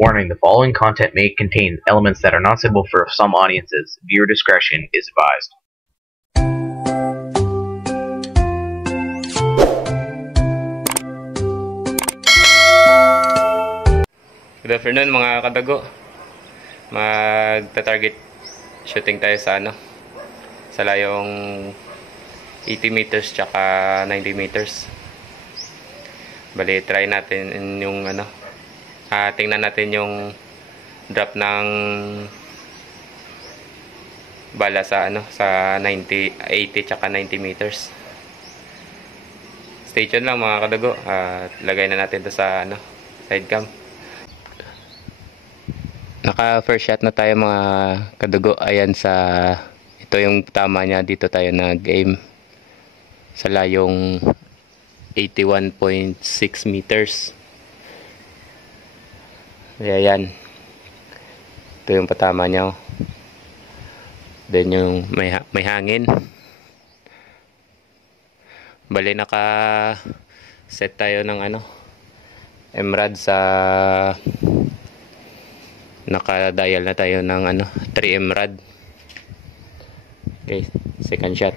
Warning: the following content may contain elements that are not suitable for some audiences. Viewer discretion is advised. Good afternoon mga kadago. Magta-target shooting tayo sa sa layong 80 meters tsaka 90 meters. Bali, try natin yung tingnan natin yung drop ng bala sa sa 80 tsaka 90 meters. Stay tuned lang mga kadago. Lagay na natin to sa side cam. Naka first shot na tayo mga kadugo. Ayan, ito yung tama niya. Dito tayo nag-aim sa layong 81.6 meters. Ayan, ito yung patama niya. Then yung may hangin. Bali, naka set tayo ng MRAD sa naka-dial na tayo ng 3M rad. Okay, second shot.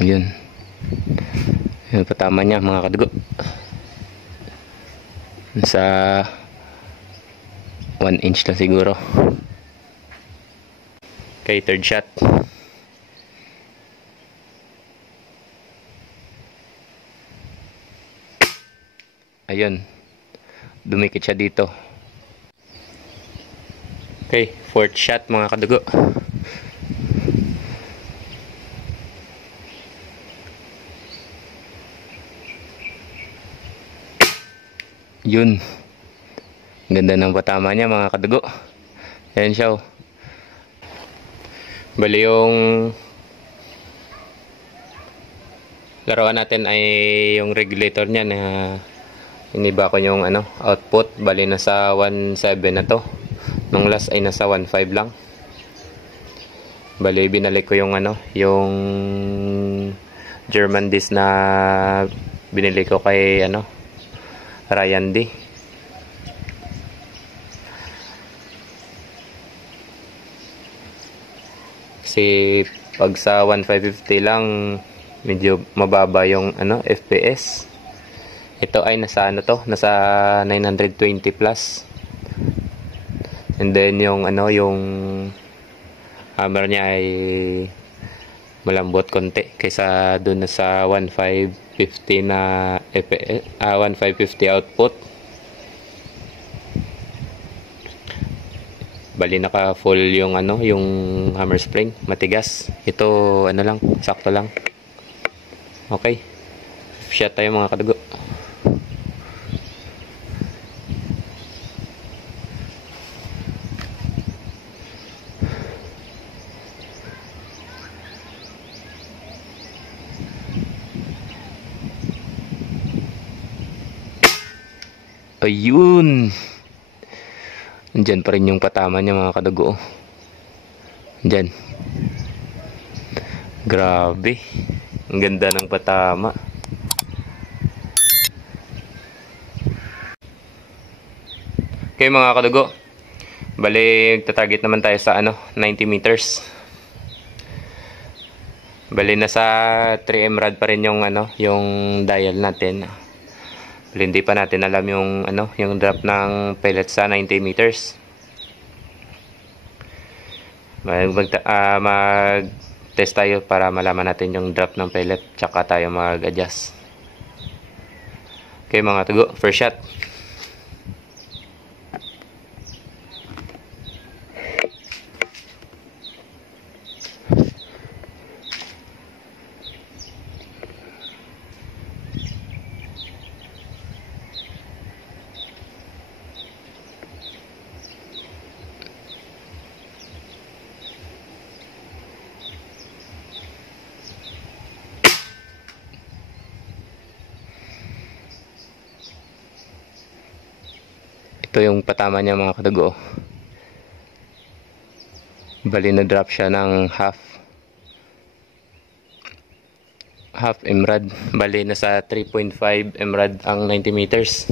Ayun. Yung patama niya mga kadugo. Sa 1 inch lang siguro. Okay, third shot. Ayun, dumikit siya dito. Okay, fourth shot mga kadugo. Yun, ganda ng patama niya mga kadugo. Ayan siya, oh. Bali, yung laruan natin ay yung regulator niya na iniba ko yung output. Bali, nasa 1.7 na to. Nung last ay nasa 1.5 lang. Bali, binalik ko yung yung German disc na binili ko kay Ryan D. Kasi pag sa 1550 lang medyo mababa yung FPS. Ito ay nasa nasa 920 plus. And then yung yung hammer niya ay malambot konti kaysa doon sa 1550 na FPS, 1550 output. Bali, naka full yung yung hammer spring, matigas. Ito lang, sakto lang. Okay, shot tayo mga kadugo. Ayun, andyan pa rin yung patama niya mga kadugo. Andyan. Grabe, ang ganda ng patama. Okay mga kadugo, bali tatarget naman tayo sa 90 meters. Bali, nasa 3M rad pa rin yung yung dial natin. Bali, hindi pa natin alam yung yung drop ng pellet sa 90 meters. Mag test tayo para malaman natin yung drop ng pellet, tsaka tayo mag-adjust. Okay mga tugo, first shot. Ito yung patama niya mga kadugo. Bali na drop siya ng half MRAD. Bali na sa 3.5 MRAD ang 90 meters.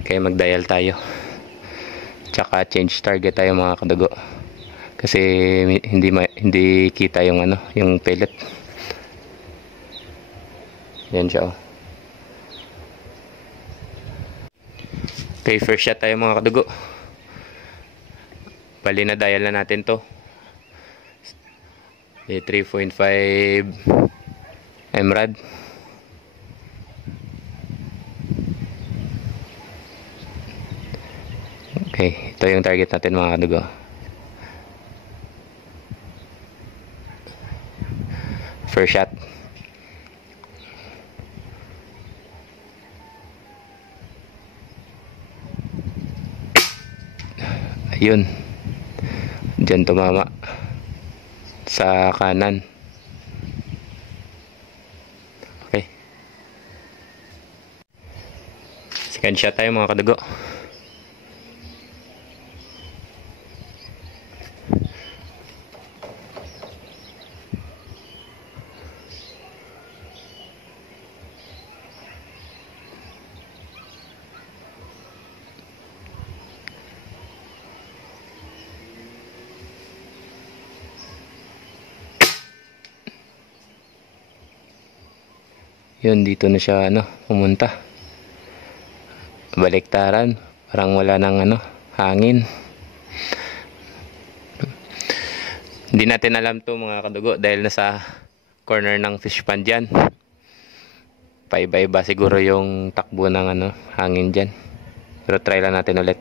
Kaya mag-dial tayo. Tsaka change target tayo mga kadugo. Kasi hindi kita yung yung pellet. Yan siya oh. Okay, first shot tayo mga kadugo. Bali na dial na natin to. 3.5 MRAD. Okay, ito yung target natin mga kadugo. First shot. Ayun. Diyan tumama sa kanan. Okay. Second shot tayo mga kadugo. Yun, dito na siya pumunta. Baliktaran, parang wala nang hangin. Hindi natin alam to mga kadugo dahil nasa corner ng fish pond yan. Paiba-iba siguro yung takbo ng hangin dyan. Pero try lang natin ulit.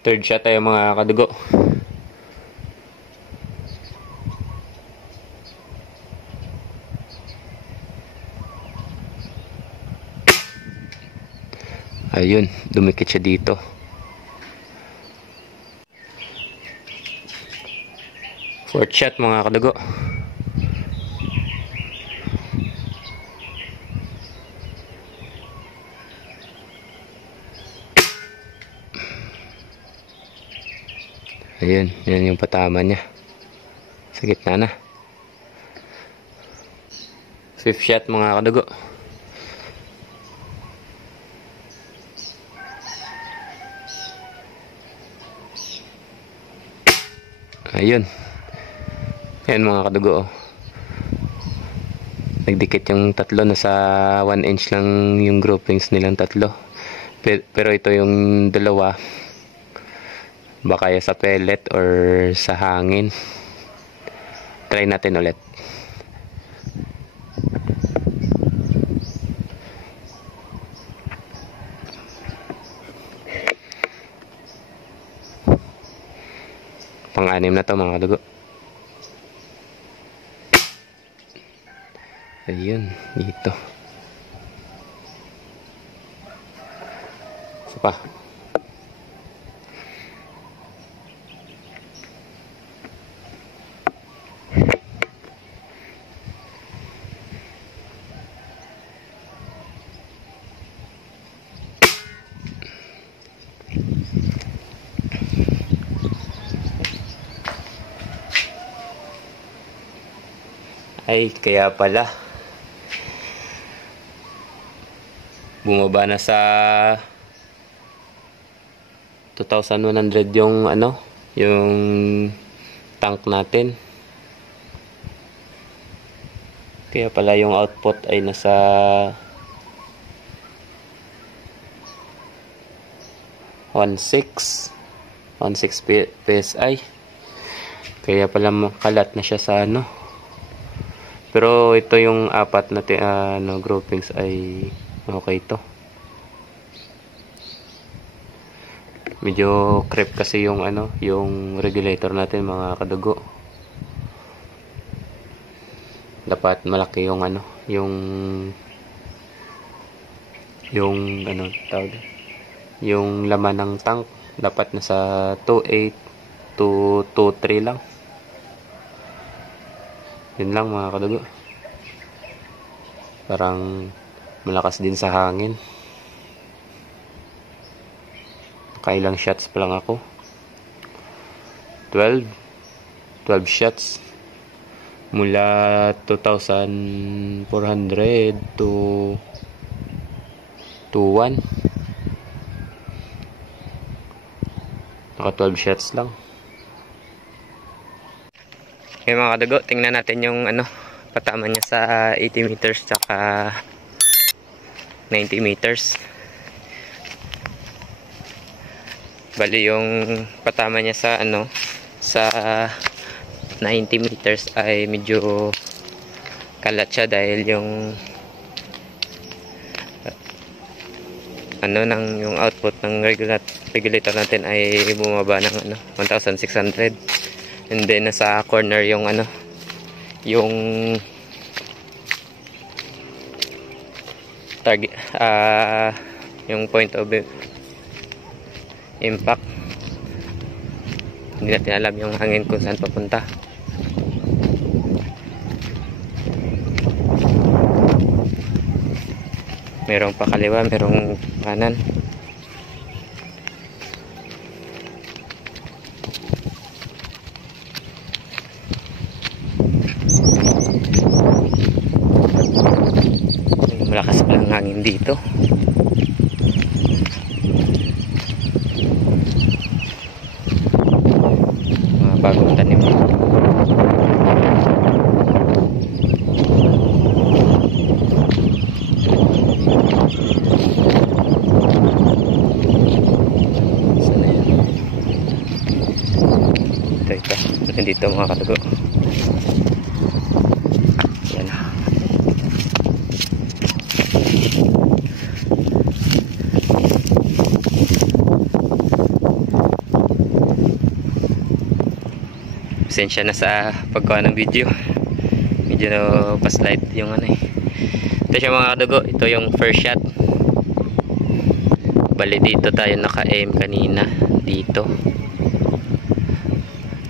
Third shot tayo mga kadugo. Ayun, dumikit siya dito. Fourth shot mga kadugo. Ayun, yan yung patama niya. Sa gitna na. Fifth shot mga kadugo. Ayun. Ayan mga kadugo. Nagdikit yung tatlo. Nasa 1 inch lang yung groupings nilang tatlo. Pero ito yung dalawa. Baka sa pellet or sa hangin. Try natin ulit. Pang-anim na to mga kadugo. Ayun, dito. Isa pa. Ay, kaya pala bumaba na sa 2,100 yung yung tank natin. Kaya pala yung output ay nasa 1.6 PSI. Kaya pala kalat na siya sa Pero ito yung apat na groupings ay okay to. Medyo creep kasi yung yung regulator natin mga kadugo. Dapat malaki yung yung tawag, yung laman ng tank dapat nasa 2.8 to 2.3 lang. Yun lang mga kadugo. Parang malakas din sa hangin. Nakailang shots pa lang ako. 12 shots mula 2,400 to 1. Naka 12 shots lang. Okay mga kadugo, tingnan natin yung patama niya sa 80 meters tsaka 90 meters. Bali yung patama niya sa sa 90 meters ay medyo kalat siya dahil yung yung output ng regulator natin ay bumaba ng 1,600. And then nasa corner yung yung target, yung point of impact. Hindi natin alam yung hangin kung saan papunta. Merong pa kaliwa, merong kanan. Malakas pa ang hangin dito. Mga bagong tanim. Ito. Nandito mga katugo. Yan. Pasensya na sa paggawa ng video. Medyo pa-slide yung Ito siya mga kadugo. Ito yung first shot. Bali dito tayo naka-aim kanina. Dito.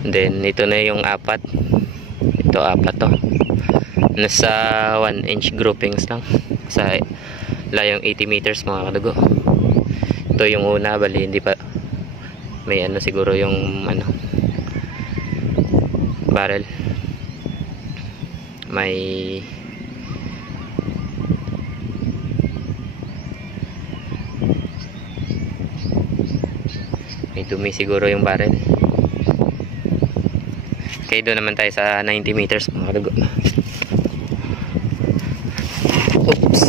Then ito na yung apat. Ito apat to. Nasa 1 inch groupings lang. Sa layong 80 meters mga kadugo. Ito yung una. Bali hindi pa may siguro yung barrel. May dumi siguro yung barrel. Okay, doon naman tayo sa 90 meters mga kadugo. Oops.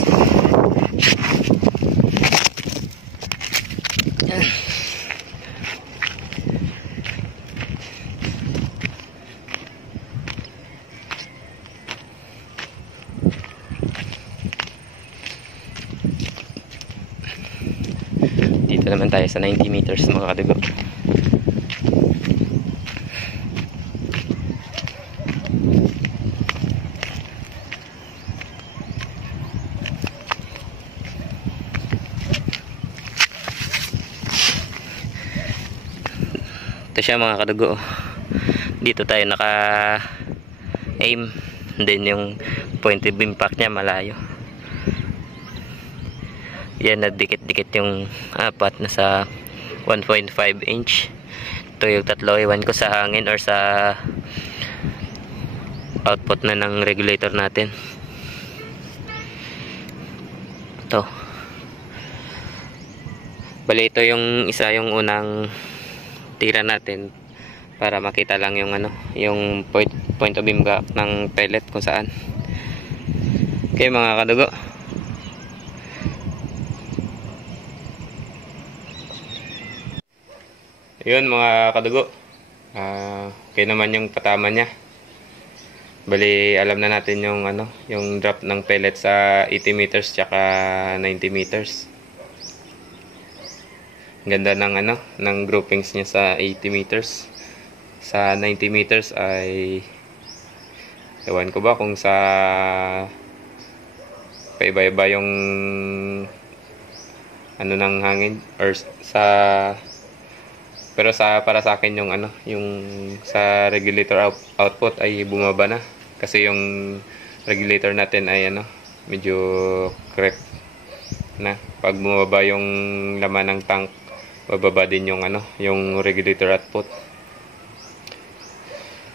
Dito naman tayo sa 90 meters mga kadugo. Ito siya mga kadugo. Dito tayo naka aim. Then yung point of impact niya malayo. Yan, nadikit-dikit yung apat na sa 1.5 inch. Ito yung tatlo, iwan ko sa hangin or sa output na ng regulator natin. Ito. Bali ito yung isa, yung unang tira natin para makita lang yung yung point of impact ng pellet kung saan. Okay mga kadugo. Yun mga kadugo. Okay naman yung patama niya. Bali alam na natin yung yung drop ng pellet sa 80 meters tsaka 90 meters. Ganda ng ng groupings niya sa 80 meters. Sa 90 meters ay ewan ko ba kung sa paiba-iba yung ng hangin or sa, pero para sa akin yung yung sa regulator output ay bumaba na kasi yung regulator natin ay medyo crack na. Pag bumaba yung laman ng tank, bababa din yung yung regulator output.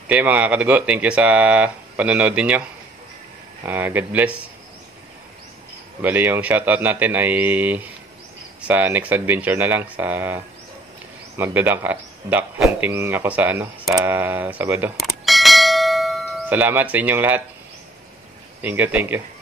Okay mga kadugo, thank you sa panonood ninyo. God bless. Bali yung shoutout natin ay sa next adventure na lang, sa duck hunting ako sa sa Sabado. Salamat sa inyong lahat. Thank you.